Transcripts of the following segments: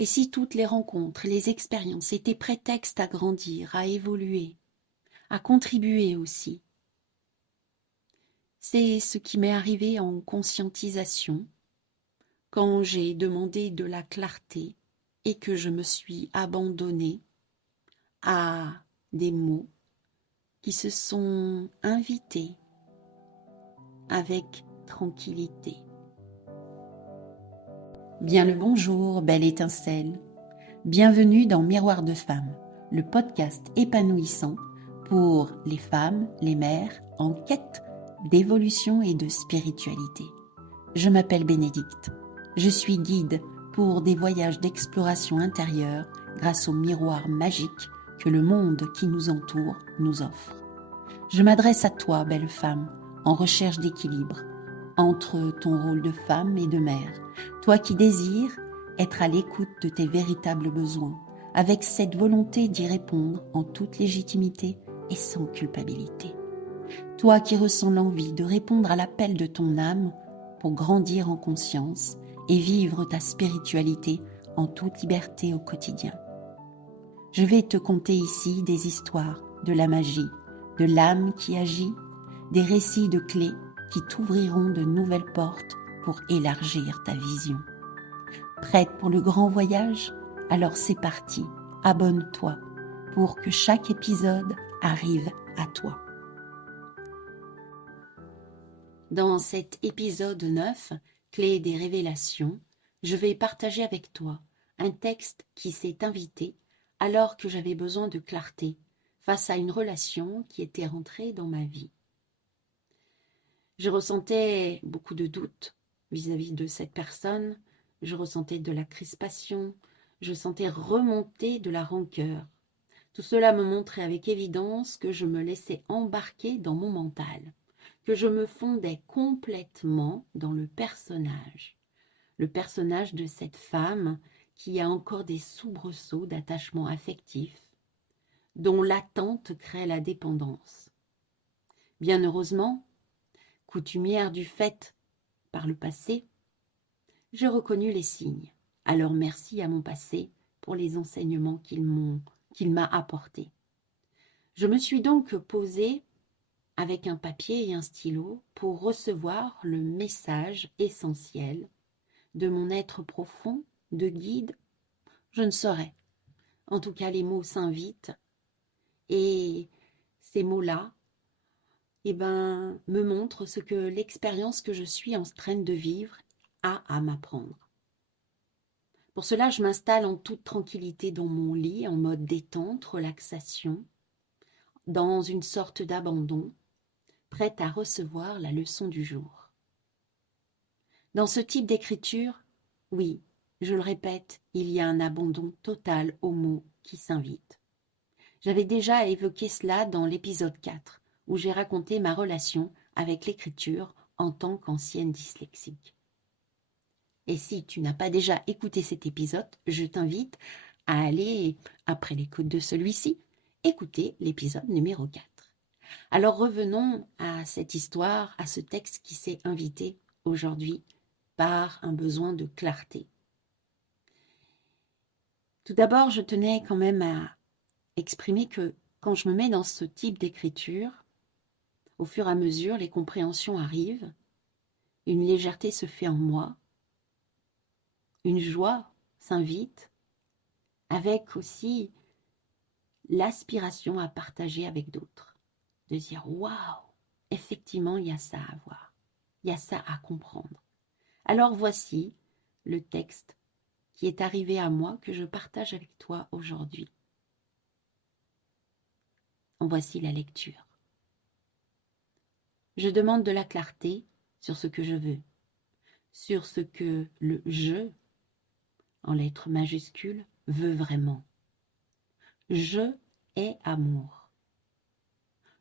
Et si toutes les rencontres, les expériences étaient prétextes à grandir, à évoluer, à contribuer aussi? C'est ce qui m'est arrivé en conscientisation, quand j'ai demandé de la clarté et que je me suis abandonnée à des mots qui se sont invités avec tranquillité. Bien le bonjour, belle étincelle. Bienvenue dans Miroir de Femme, le podcast épanouissant pour les femmes, les mères en quête d'évolution et de spiritualité. Je m'appelle Bénédicte. Je suis guide pour des voyages d'exploration intérieure grâce au miroir magique que le monde qui nous entoure nous offre. Je m'adresse à toi, belle femme, en recherche d'équilibre entre ton rôle de femme et de mère, toi qui désires être à l'écoute de tes véritables besoins, avec cette volonté d'y répondre en toute légitimité et sans culpabilité. Toi qui ressens l'envie de répondre à l'appel de ton âme pour grandir en conscience et vivre ta spiritualité en toute liberté au quotidien. Je vais te conter ici des histoires de la magie, de l'âme qui agit, des récits de clés qui t'ouvriront de nouvelles portes pour élargir ta vision. Prête pour le grand voyage? Alors c'est parti, abonne-toi pour que chaque épisode arrive à toi. Dans cet épisode 9, Clé des révélations, je vais partager avec toi un texte qui s'est invité alors que j'avais besoin de clarté face à une relation qui était rentrée dans ma vie. Je ressentais beaucoup de doutes vis-à-vis de cette personne, je ressentais de la crispation, je sentais remonter de la rancœur. Tout cela me montrait avec évidence que je me laissais embarquer dans mon mental, que je me fondais complètement dans le personnage de cette femme qui a encore des soubresauts d'attachement affectif, dont l'attente crée la dépendance. Bien heureusement, coutumière du fait par le passé, j'ai reconnu les signes. Alors merci à mon passé pour les enseignements qu'il m'a apportés. Je me suis donc posée avec un papier et un stylo pour recevoir le message essentiel de mon être profond, de guide. Je ne saurais. En tout cas, les mots s'invitent et ces mots-là me montrent ce que l'expérience que je suis en train de vivre a à m'apprendre. Pour cela, je m'installe en toute tranquillité dans mon lit, en mode détente, relaxation, dans une sorte d'abandon, prête à recevoir la leçon du jour. Dans ce type d'écriture, oui, je le répète, il y a un abandon total aux mots qui s'invitent. J'avais déjà évoqué cela dans l'épisode 4, où j'ai raconté ma relation avec l'écriture en tant qu'ancienne dyslexique. Et si tu n'as pas déjà écouté cet épisode, je t'invite à aller, après l'écoute de celui-ci, écouter l'épisode numéro 4. Alors revenons à cette histoire, à ce texte qui s'est invité aujourd'hui par un besoin de clarté. Tout d'abord, je tenais quand même à exprimer que quand je me mets dans ce type d'écriture, au fur et à mesure, les compréhensions arrivent, une légèreté se fait en moi, une joie s'invite, avec aussi l'aspiration à partager avec d'autres, de dire waouh, effectivement il y a ça à voir, il y a ça à comprendre. Alors voici le texte qui est arrivé à moi que je partage avec toi aujourd'hui. En voici la lecture. Je demande de la clarté sur ce que je veux, sur ce que le « je » en lettres majuscules veut vraiment. Je est amour.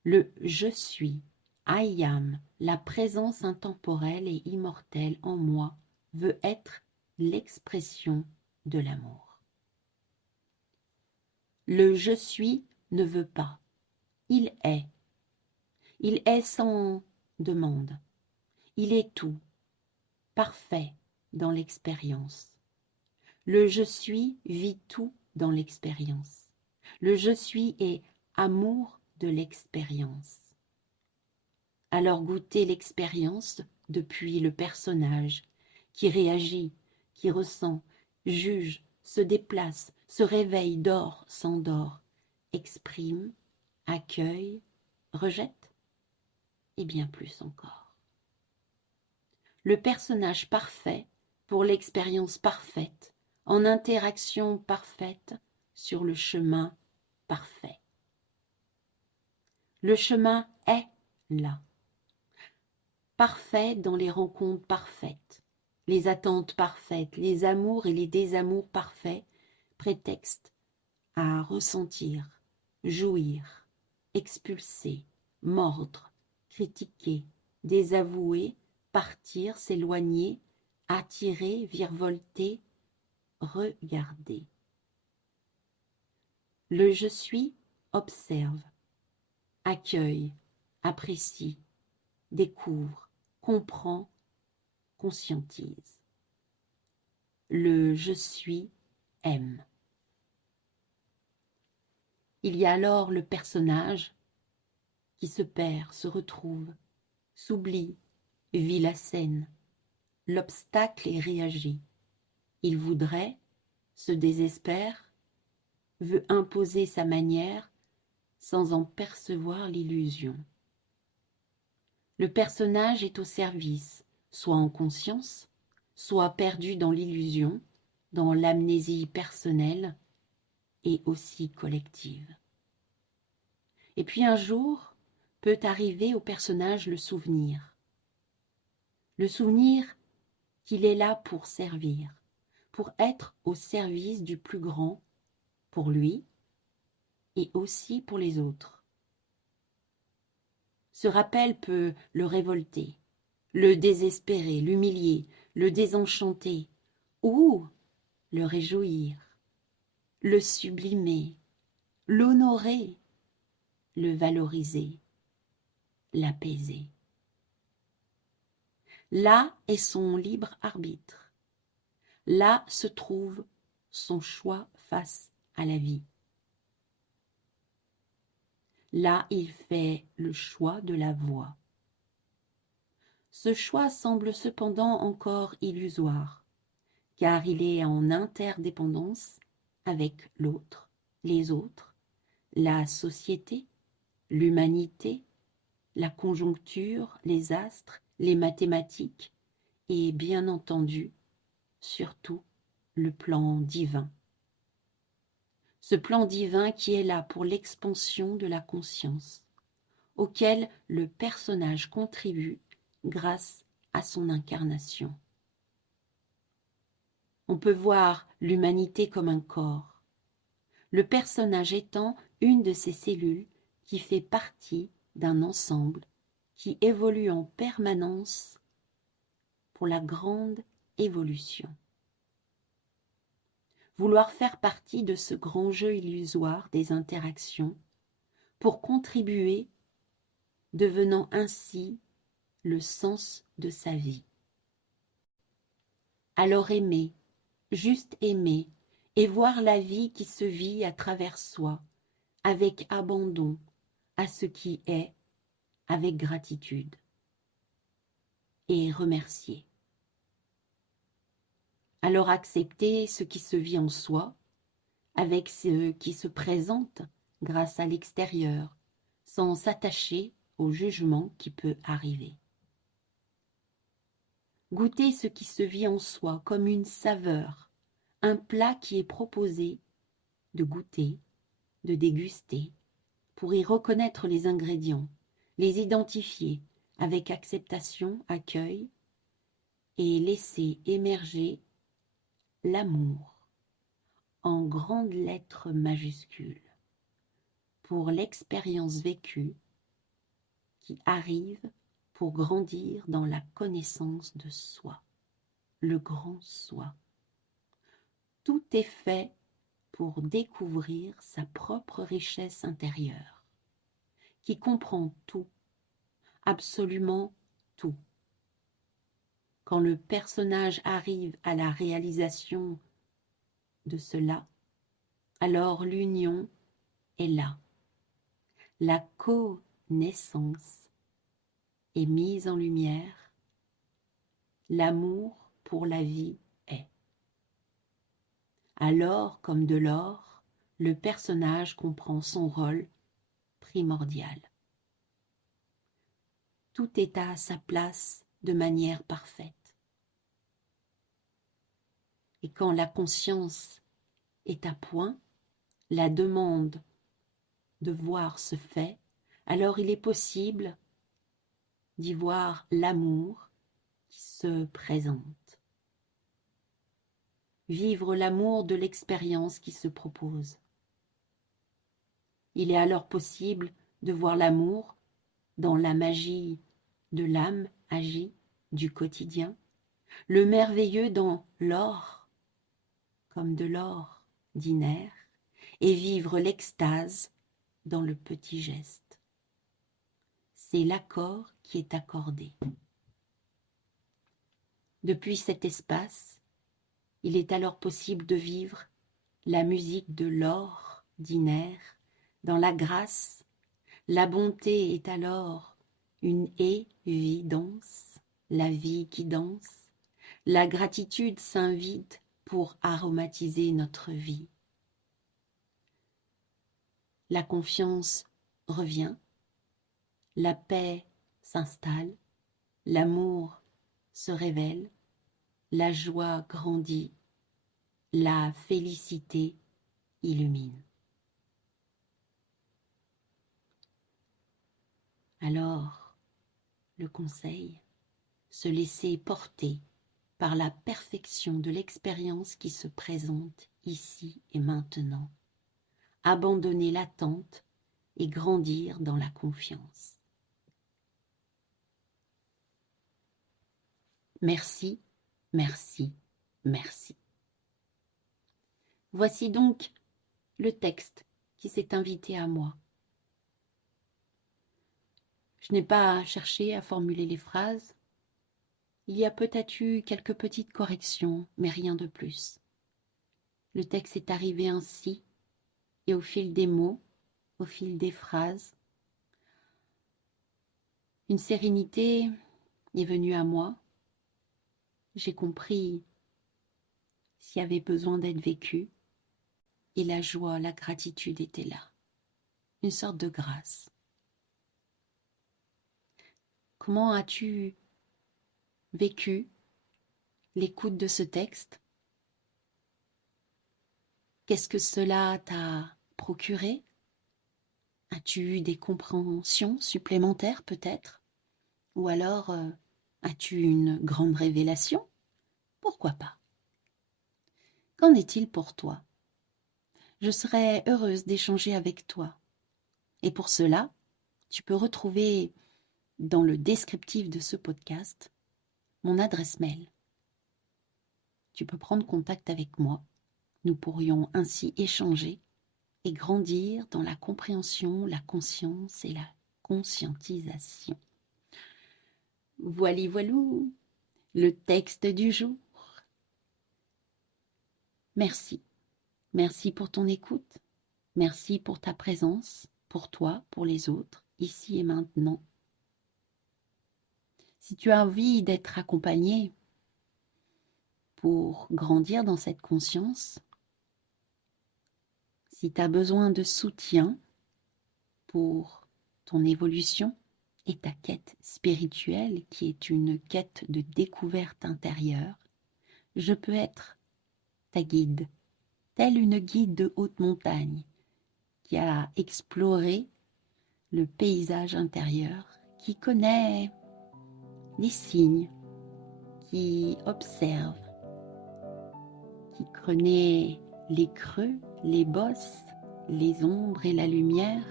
Le « je suis », I am, la présence intemporelle et immortelle en moi, veut être l'expression de l'amour. Le « je suis » ne veut pas, il est. Il est sans demande. Il est tout, parfait dans l'expérience. Le je suis vit tout dans l'expérience. Le je suis est amour de l'expérience. Alors goûtez l'expérience depuis le personnage qui réagit, qui ressent, juge, se déplace, se réveille, dort, s'endort, exprime, accueille, rejette et bien plus encore. Le personnage parfait pour l'expérience parfaite, en interaction parfaite sur le chemin parfait. Le chemin est là. Parfait dans les rencontres parfaites, les attentes parfaites, les amours et les désamours parfaits, prétexte à ressentir, jouir, expulser, mordre, critiquer, désavouer, partir, s'éloigner, attirer, virevolter, regarder. Le je suis observe, accueille, apprécie, découvre, comprend, conscientise. Le je suis aime. Il y a alors le personnage qui se perd, se retrouve, s'oublie, vit la scène. L'obstacle est réagi. Il voudrait, se désespère, veut imposer sa manière sans en percevoir l'illusion. Le personnage est au service, soit en conscience, soit perdu dans l'illusion, dans l'amnésie personnelle et aussi collective. Et puis un jour peut arriver au personnage le souvenir qu'il est là pour servir, pour être au service du plus grand, pour lui et aussi pour les autres. Ce rappel peut le révolter, le désespérer, l'humilier, le désenchanter ou le réjouir, le sublimer, l'honorer, le valoriser, l'apaiser. Là est son libre arbitre. Là se trouve son choix face à la vie. Là, il fait le choix de la voie. Ce choix semble cependant encore illusoire, car il est en interdépendance avec l'autre, les autres, la société, l'humanité, la conjoncture, les astres, les mathématiques et, bien entendu, surtout, le plan divin. Ce plan divin qui est là pour l'expansion de la conscience, auquel le personnage contribue grâce à son incarnation. On peut voir l'humanité comme un corps, le personnage étant une de ces cellules qui fait partie d'un ensemble qui évolue en permanence pour la grande évolution. Vouloir faire partie de ce grand jeu illusoire des interactions pour contribuer, devenant ainsi le sens de sa vie. Alors aimer, juste aimer, et voir la vie qui se vit à travers soi, avec abandon à ce qui est, avec gratitude. Et remercier. Alors accepter ce qui se vit en soi, avec ce qui se présente grâce à l'extérieur, sans s'attacher au jugement qui peut arriver. Goûter ce qui se vit en soi comme une saveur, un plat qui est proposé de goûter, de déguster, pour y reconnaître les ingrédients, les identifier avec acceptation, accueil, et laisser émerger l'amour en grandes lettres majuscules pour l'expérience vécue qui arrive pour grandir dans la connaissance de soi, le grand soi. Tout est fait pour découvrir sa propre richesse intérieure, qui comprend tout, absolument tout. Quand le personnage arrive à la réalisation de cela, alors l'union est là. La connaissance est mise en lumière. L'amour pour la vie est. Alors, comme de l'or, le personnage comprend son rôle primordial. Tout est à sa place de manière parfaite. Et quand la conscience est à point, la demande de voir se fait, alors il est possible d'y voir l'amour qui se présente. Vivre l'amour de l'expérience qui se propose. Il est alors possible de voir l'amour dans la magie de l'âme agie du quotidien, le merveilleux dans l'or, comme de l'or ordinaire, et vivre l'extase dans le petit geste. C'est l'accord qui est accordé. Depuis cet espace, il est alors possible de vivre la musique de l'or ordinaire dans la grâce. La bonté est alors une évidence, la vie qui danse. La gratitude s'invite pour aromatiser notre vie. La confiance revient, la paix s'installe, l'amour se révèle, la joie grandit, la félicité illumine. Alors, le conseil, se laisser porter par la perfection de l'expérience qui se présente ici et maintenant, abandonner l'attente et grandir dans la confiance. Merci, merci, merci. Voici donc le texte qui s'est invité à moi. Je n'ai pas cherché à formuler les phrases. Il y a peut-être eu quelques petites corrections, mais rien de plus. Le texte est arrivé ainsi, et au fil des mots, au fil des phrases, une sérénité est venue à moi. J'ai compris s'il y avait besoin d'être vécu, et la joie, la gratitude étaient là. Une sorte de grâce. Comment as-tu vécu l'écoute de ce texte? Qu'est-ce que cela t'a procuré? As-tu eu des compréhensions supplémentaires peut-être? Ou alors as-tu une grande révélation? Pourquoi pas? Qu'en est-il pour toi? Je serais heureuse d'échanger avec toi. Et pour cela, tu peux retrouver dans le descriptif de ce podcast mon adresse mail. Tu peux prendre contact avec moi. Nous pourrions ainsi échanger et grandir dans la compréhension, la conscience et la conscientisation. Voili voilou, le texte du jour. Merci. Merci pour ton écoute. Merci pour ta présence, pour toi, pour les autres, ici et maintenant. Si tu as envie d'être accompagné pour grandir dans cette conscience, si tu as besoin de soutien pour ton évolution et ta quête spirituelle qui est une quête de découverte intérieure, je peux être ta guide, telle une guide de haute montagne qui a exploré le paysage intérieur, qui connaît les signes, qui observe, qui connaît les creux, les bosses, les ombres et la lumière,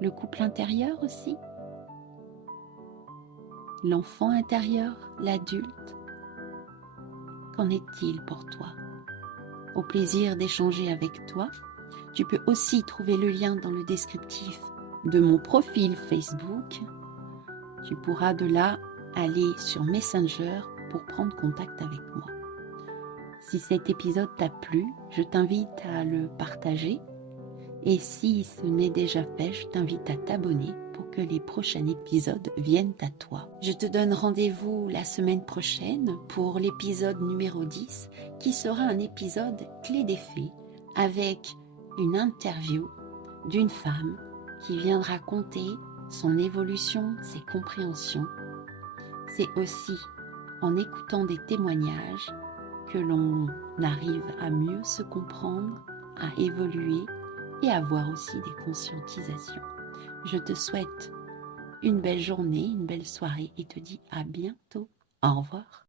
le couple intérieur aussi, l'enfant intérieur, l'adulte. Qu'en est-il pour toi? Au plaisir d'échanger avec toi. Tu peux aussi trouver le lien dans le descriptif de mon profil Facebook. Tu pourras de là aller sur Messenger pour prendre contact avec moi. Si cet épisode t'a plu, je t'invite à le partager. Et si ce n'est déjà fait, je t'invite à t'abonner pour que les prochains épisodes viennent à toi. Je te donne rendez-vous la semaine prochaine pour l'épisode numéro 10, qui sera un épisode clé des fées, avec une interview d'une femme qui viendra conter son évolution, ses compréhensions. C'est aussi en écoutant des témoignages que l'on arrive à mieux se comprendre, à évoluer et à avoir aussi des conscientisations. Je te souhaite une belle journée, une belle soirée et te dis à bientôt. Au revoir.